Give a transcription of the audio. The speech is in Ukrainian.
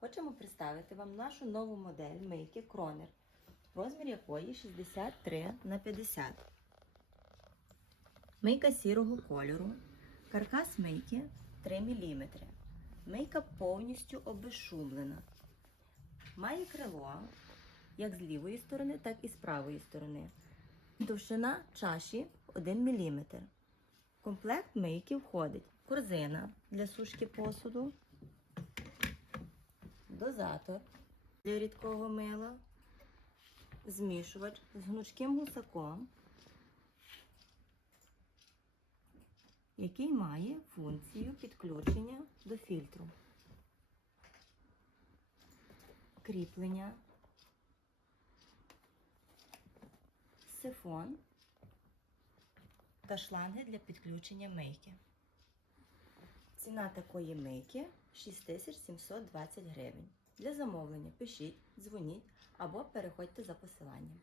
Хочемо представити вам нашу нову модель мийки Кронер, розмір якої 63 на 50. Мийка сірого кольору, каркас мийки 3 мм. Мийка повністю обезшумлена. Має крило як з лівої сторони, так і з правої сторони. Довжина чаші 1 мм. В комплект мийки входить корзина для сушки посуду, дозатор для рідкого мила, змішувач з гнучким гусаком, який має функцію підключення до фільтру, кріплення, сифон та шланги для підключення мийки. Ціна такої мийки 6720 гривень. Для замовлення пишіть, дзвоніть або переходьте за посиланням.